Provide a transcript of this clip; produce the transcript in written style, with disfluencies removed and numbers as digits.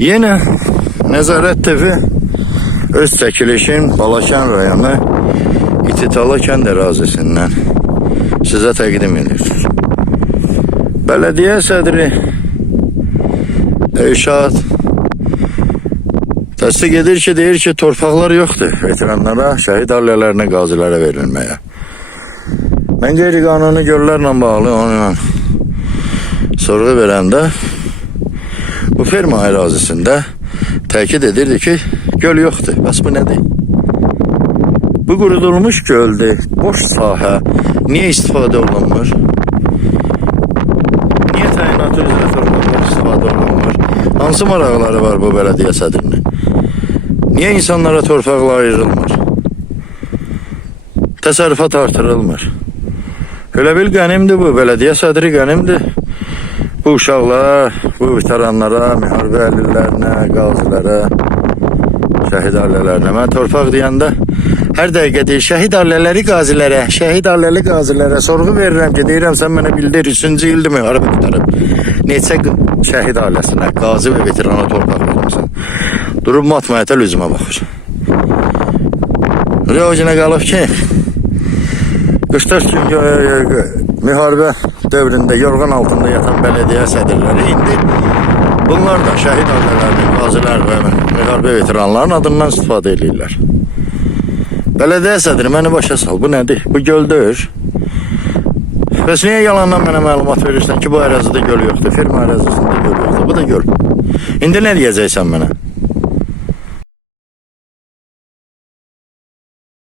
Yine Nəzarət TV öz çəkilişin Balakən rayonu İtitala kənd ərazisindən sizə təqdim edir. Bələdiyyə sədri Elşad təsdiq edir ki, deyir ki, torpaqlar yoxdur veteranlara, şəhid ailələrinə, qazilərə verilməyə. Mən qeyri-qanuni göllərlə bağlı onunla sorğu verəndə bu ferma ərazisində təkid edirdi ki, göl yoxdur. Bəs bu nədir? Bu qurudulmuş göldür, boş sahə. Niyə istifadə olunmur? Niyə təyinatı üzrə torpaqlar istifadə olunmur? Hansı maraqları var bu bələdiyyə sədrinin? Niyə insanlara torpaqla ayrılmır? Təsərrüfat artırılmır. Elə bil qənimdir bu, bələdiyyə sədri qənimdir. Bu uşaqlara, bu veteranlara, müharibə əlillərinə, qazilərə, şəhid ailələrinə. Mən torpaq deyəndə hər dəqiqə deyir, şəhid ailələri qazilərə, şəhid ailəli qazilərə sorğu verirəm ki, deyirəm, sən mənə bildir, 3-cü ildir müharibə qutarıb. Neçə şəhid ailəsinə, qazi və veterana torpaq vermişsən. Durub matmayətəl üzümə baxır. O günə qalıb ki, 44 gün müharibə dövründə yorğan altında yatan bələdiyyə sədrləri indi bunlar da şəhid ailələrinin, qazilər və müharibə veteranların adından istifadə edirlər. Bələdiyyə sədri məni başa sal, bu nədir? Bu göldür. Bəs niyə yalandan mənə məlumat verirsən ki, bu ərazidə göl yoxdur, firma ərazisində göl yoxdur, bu da göl. İndi nə deyəcəksən mənə?